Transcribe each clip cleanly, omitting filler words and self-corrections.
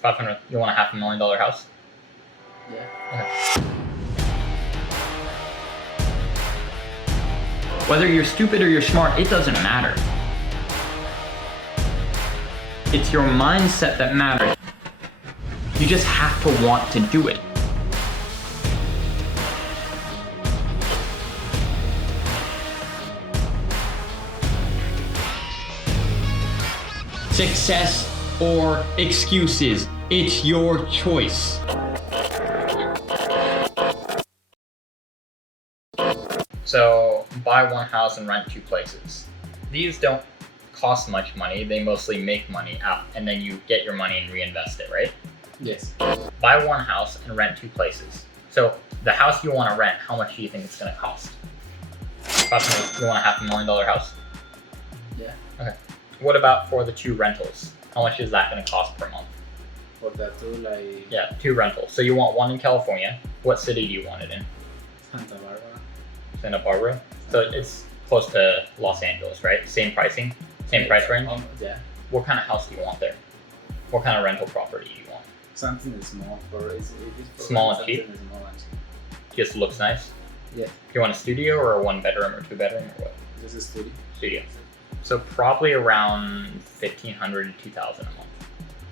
500. You want a $500,000 house? Yeah. Okay. Whether you're stupid or you're smart, it doesn't matter. It's your mindset that matters. You just have to want to do it. Success or excuses, it's your choice. So buy one house and rent two places. These don't cost much money, they mostly make money out, and then you get your money and reinvest it, right? Yes. Buy one house and rent two places. So the house you want to rent, how much do you think it's going to cost? You want a $500,000 house? Yeah. Okay. What about for the two rentals? How much is that going to cost per month? For that too, like. Yeah, two rentals. So you want one in California. What city do you want it in? Santa Barbara. Santa Barbara. So it's close to Los Angeles, right? Same pricing, same price range. Yeah. What kind of house do you want there? What kind of rental property do you want? Something small for Small and cheap? Small and cheap. Just looks nice. Yeah. Do you want a studio or a one bedroom or two bedroom or what? Just a studio. Studio. So probably around $1,500 to $2,000 a month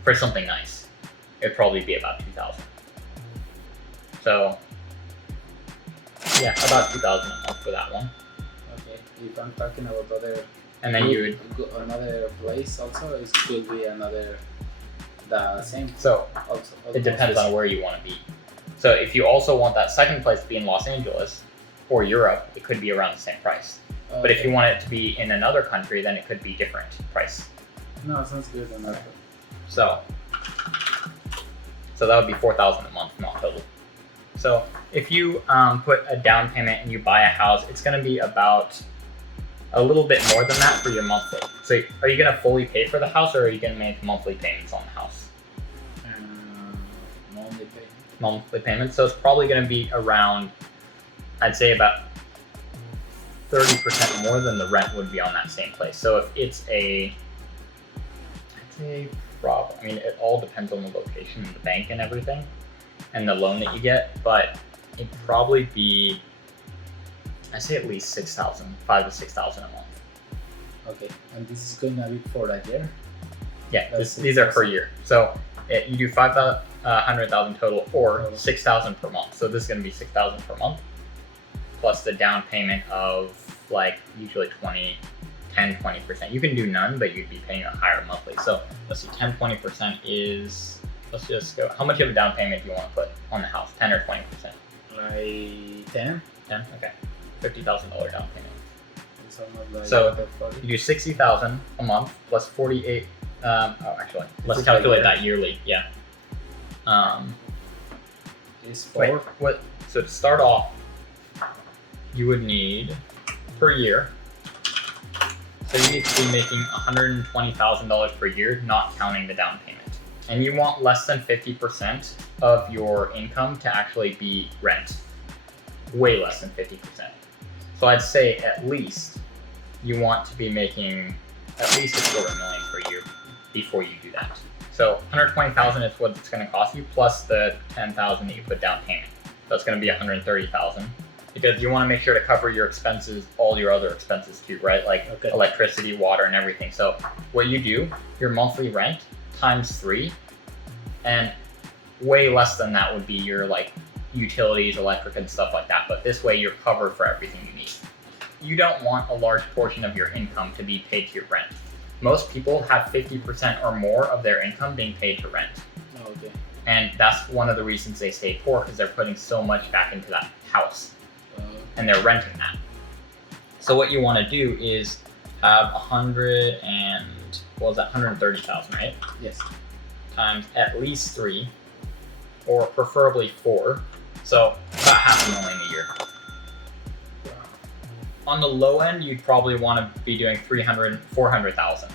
for something nice. It'd probably be about $2,000. So yeah, about $2,000 a month for that one. Okay. If I'm talking about other. And then you would another place also. It could be another. The same. So also it depends on where you want to be. So if you also want that second place to be in Los Angeles or Europe, it could be around the same price. Okay. But if you want it to be in another country, then it could be different price. No, sounds good enough. So that would be $4,000 a month, not total. So if you put a down payment and you buy a house, it's going to be about a little bit more than that for your monthly. So are you going to fully pay for the house, or are you going to make monthly payments on the house? Monthly payment. Monthly payments. So it's probably going to be around, I'd say about 30% more than the rent would be on that same place. So if it's I'd say I mean, it all depends on the location and the bank and everything and the loan that you get, but it'd probably be, I'd say at least $5,000 to $6,000 a month. Okay, and this is gonna be for a year? Yeah, these are per year. So you do $100,000 total or $6,000 per month. So this is gonna be $6,000 per month plus the down payment of like usually 10-20%. You can do none, but you'd be paying a higher monthly. So let's see, 10-20% is, let's just go, how much of a down payment do you want to put on the house? 10 or 20%? Like 10? 10, okay. $50,000 down payment. Like so you do $60,000 a month plus 48. Actually, let's calculate that yearly. Yeah. Is 4. What? So to start off, you would need per year. So you need to be making $120,000 per year, not counting the down payment. And you want less than 50% of your income to actually be rent. Way less than 50%. So I'd say at least you want to be making at least $250,000 per year before you do that. So $120,000 is what it's going to cost you, plus the $10,000 that you put down payment. So it's going to be $130,000. Because you want to make sure to cover your expenses, all your other expenses too, right? Like electricity, water, and everything. So what you do, your monthly rent times 3, and way less than that would be your like utilities, electric, and stuff like that. But this way you're covered for everything you need. You don't want a large portion of your income to be paid to your rent. Most people have 50% or more of their income being paid to rent. Oh, okay. And that's one of the reasons they stay poor, because they're putting so much back into that house. And they're renting that. So what you want to do is have 130,000, right? Yes. Times at least 3, or preferably 4. So about $500,000 a year. On the low end, you'd probably want to be doing 400,000.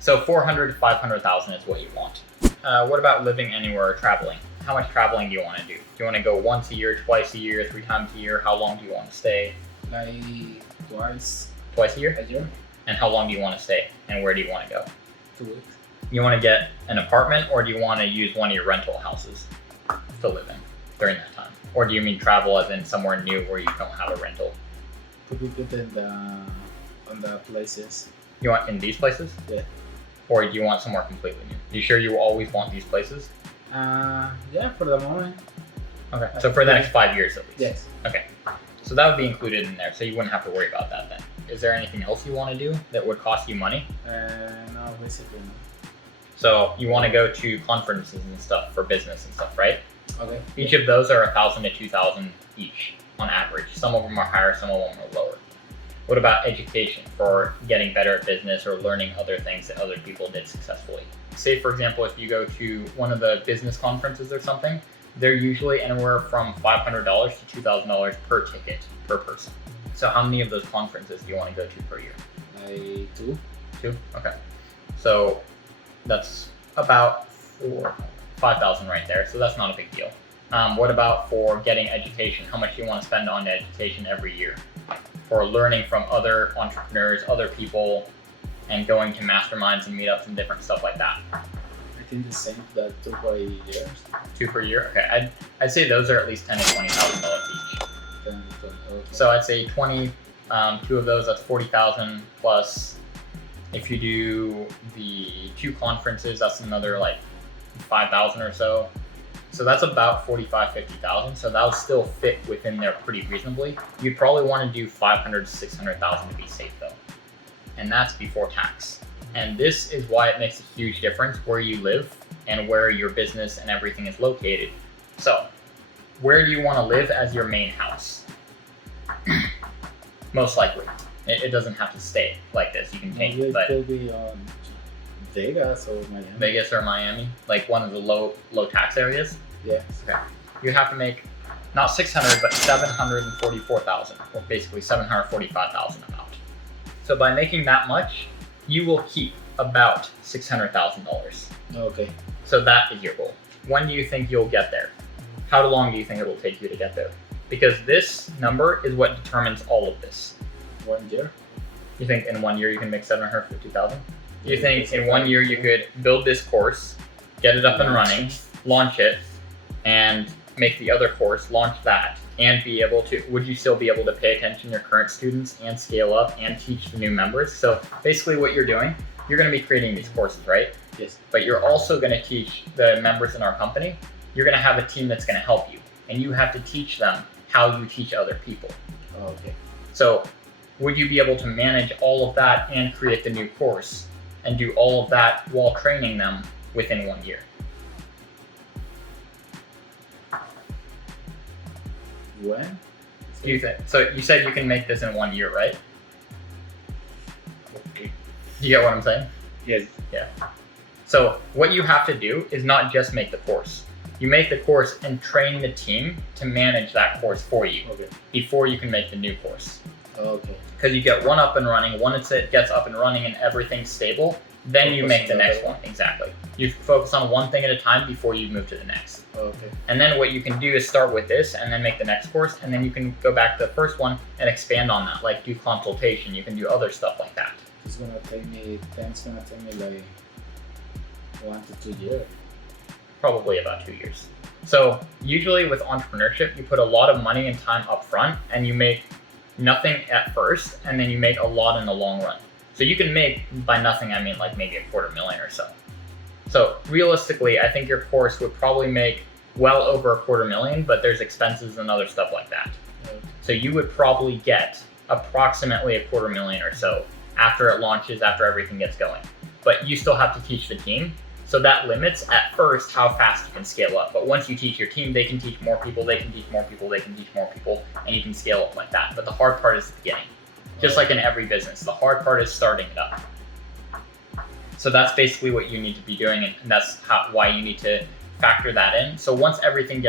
So 400 to 500,000 is what you want. What about living anywhere or traveling? How much traveling do you want to do? Do you want to go once a year, twice a year, 3 times a year? How long do you want to stay? Like twice. Twice a year? A year. And how long do you want to stay? And where do you want to go? 2 weeks. You want to get an apartment, or do you want to use one of your rental houses to live in during that time? Or do you mean travel as in somewhere new where you don't have a rental? Could be good on the places. You want in these places? Yeah. Or do you want somewhere completely new? You sure you always want these places? Yeah, for the moment. Okay. So for the next 5 years at least? Yes. Okay. So that would be included in there, so you wouldn't have to worry about that then. Is there anything else you want to do that would cost you money? No, basically no. So you want to go to conferences and stuff for business and stuff, right? Okay. Each of those are 1,000 to 2,000 each on average. Some of them are higher, some of them are lower. What about education for getting better at business or learning other things that other people did successfully? Say, for example, if you go to one of the business conferences or something, they're usually anywhere from $500 to $2,000 per ticket per person. So how many of those conferences do you want to go to per year? 2. 2? Okay. So that's about 5,000 right there. So that's not a big deal. What about for getting education? How much do you want to spend on education every year? For learning from other entrepreneurs, other people, and going to masterminds and meetups and different stuff like that. I think the same, that 2 per year. 2 per year? Okay. I'd say those are at least $10,000 to $20,000 each. 10, 20, okay. So I'd say 20, 2 of those, that's 40,000 plus. If you do the 2 conferences, that's another like 5,000 or so. So that's about 45, 50,000. So that would still fit within there pretty reasonably. You'd probably want to do 500 to 600,000 to be safe though. And that's before tax. And this is why it makes a huge difference where you live and where your business and everything is located. So where do you want to live as your main house? Most likely. It doesn't have to stay like this. You can change it, but It will be Vegas or Miami. Vegas or Miami, like one of the low tax areas. Yes. Okay. You have to make not 600, but 744,000, or basically 745,000 about. So by making that much, you will keep about $600,000. Okay. So that is your goal. When do you think you'll get there? How long do you think it will take you to get there? Because this number is what determines all of this. 1 year. You think in 1 year you can make 750,000? You think in 1 year you could build this course, get it up and running, launch it, and make the other course, launch that, and be able to, would you still be able to pay attention to your current students and scale up and teach the new members? So basically what you're doing, you're going to be creating these courses, right? Yes. But you're also going to teach the members in our company. You're going to have a team that's going to help you, and you have to teach them how you teach other people. Okay. So would you be able to manage all of that and create the new course and do all of that while training them within 1 year? When? Do you think? So you said you can make this in 1 year, right? Okay. Do you get what I'm saying? Yes. Yeah. So what you have to do is not just make the course. You make the course and train the team to manage that course for you Okay. before you can make the new course. Okay. Because you get one up and running, once it gets up and running and everything's stable, then you Focus make on the the next other one. Exactly. You focus on one thing at a time before you move to the next. Okay. And then what you can do is start with this and then make the next course, and then you can go back to the first one and expand on that, like do consultation. You can do other stuff like that. It's gonna take me like 1 to 2 years. Probably about 2 years. So usually with entrepreneurship, you put a lot of money and time up front, and you make nothing at first, and then you make a lot in the long run. So you can make, by nothing I mean like maybe $250,000 or so. So realistically, I think your course would probably make well over $250,000, but there's expenses and other stuff like that. Okay. So you would probably get approximately $250,000 or so after it launches, after everything gets going. But you still have to teach the team. So that limits at first how fast you can scale up. But once you teach your team, they can teach more people, they can teach more people, they can teach more people, and you can scale up like that. But the hard part is the beginning. Just like in every business, the hard part is starting it up. So that's basically what you need to be doing, and that's why you need to factor that in. So once everyone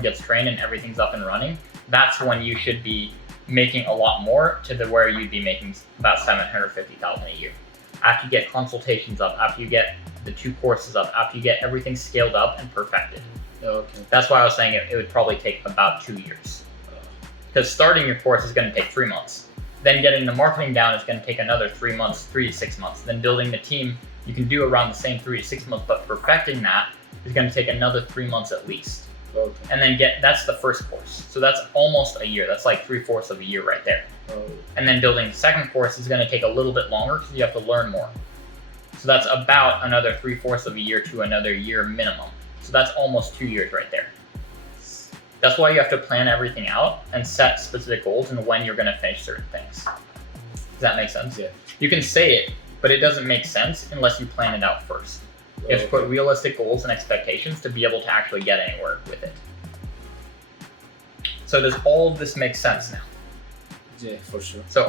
gets trained and everything's up and running, that's when you should be making a lot more to the where you'd be making about $750,000 a year. After you get consultations up, after you get the 2 courses up, after you get everything scaled up and perfected. Okay. That's why I was saying it would probably take about 2 years. Because starting your course is going to take 3 months. Then getting the marketing down is going to take another 3 months, 3 to 6 months. Then building the team You can do around the same 3 to 6 months, but perfecting that is going to take another 3 months at least. Okay. And then that's the first course. So that's almost a year. That's like 3/4 of a year right there. Oh. And then building the second course is going to take a little bit longer because you have to learn more. So that's about another 3/4 of a year to another year minimum. So that's almost 2 years right there. That's why you have to plan everything out and set specific goals and when you're going to finish certain things. Does that make sense? Yeah. You can say it, but it doesn't make sense unless you plan it out first. You have to put realistic goals and expectations to be able to actually get anywhere with it. So does all of this make sense now? Yeah, for sure. So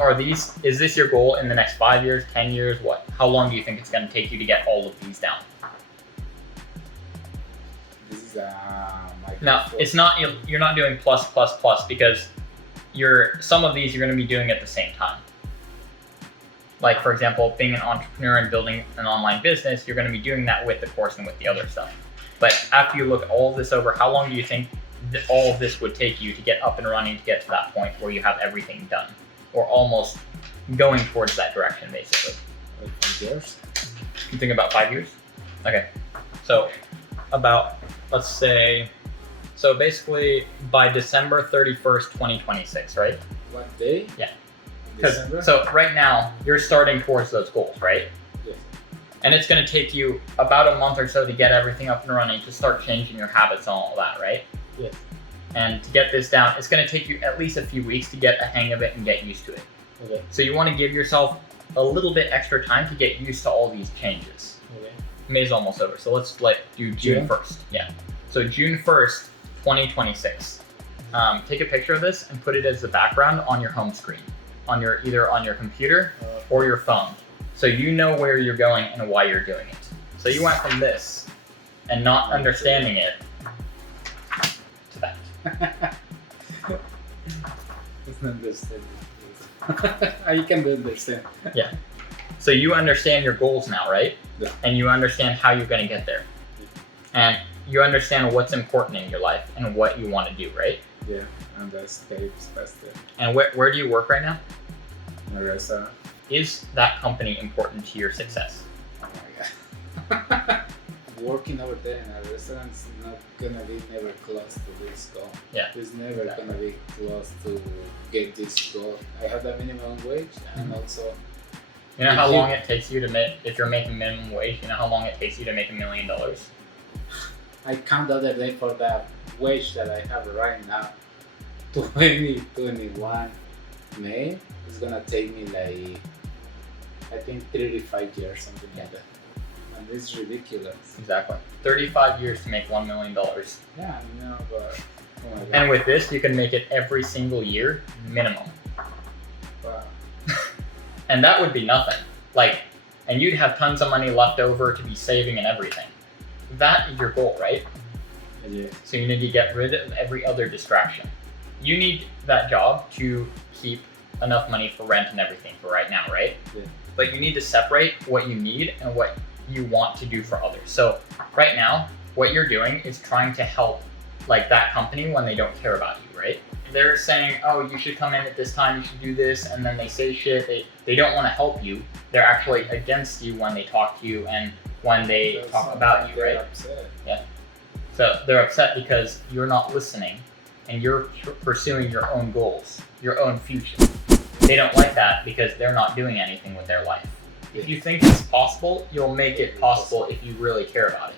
is this your goal in the next 5 years, 10 years, what? How long do you think it's going to take you to get all of these down? This is my Now, it's not, you're not doing plus, plus, plus because some of these you're going to be doing at the same time. Like, for example, being an entrepreneur and building an online business, you're going to be doing that with the course and with the other stuff. But after you look all of this over, how long do you think all of this would take you to get up and running to get to that point where you have everything done? Or almost going towards that direction, basically. 5 years. You think about 5 years? Okay. So about, let's say, so basically by December 31st, 2026, right? What day? Yeah. December? So right now, you're starting towards those goals, right? Yes. And it's going to take you about a month or so to get everything up and running, to start changing your habits and all that, right? Yes. And to get this down, it's going to take you at least a few weeks to get a hang of it and get used to it. Okay. So you want to give yourself a little bit extra time to get used to all these changes. Okay. May's almost over, so let's do June 1st. Yeah. So June 1st, 2026. Take a picture of this and put it as the background on your home screen, either on your computer or your phone, so you know where you're going and why you're doing it. So you went from this and not understanding it to that. It's not understand. I can understand. Yeah. So you understand your goals now, right? Yeah. And you understand how you're going to get there. And you understand what's important in your life and what you want to do, right? Yeah, and that's Dave's best. And where do you work right now? My restaurant. Is that company important to your success? Oh my god. Working over there in a restaurant is not gonna be never close to this goal. Yeah. It's never gonna be close to get this goal. I have the minimum wage and also. You know how long it takes you to make, if you're making minimum wage, you know how long it takes you to make $1 million? I count the other day for the wage that I have right now. 2021 May is gonna take me like, I think 35 years, something like that. And it's ridiculous. Exactly. 35 years to make $1 million. Yeah, I know, but oh my god. And with this, you can make it every single year minimum. Wow. And that would be nothing. And you'd have tons of money left over to be saving and everything. That is your goal, right? Yeah. So you need to get rid of every other distraction. You need that job to keep enough money for rent and everything for right now, right? Yeah. But you need to separate what you need and what you want to do for others. So right now, what you're doing is trying to help that company when they don't care about you, right? They're saying, oh, you should come in at this time, you should do this, and then they say shit. They don't want to help you. They're actually against you when they talk to you and when they talk about you, right? Upset. Yeah. So they're upset because you're not listening and you're pursuing your own goals, your own future. They don't like that because they're not doing anything with their life. If you think it's possible, you'll make it possible if you really care about it.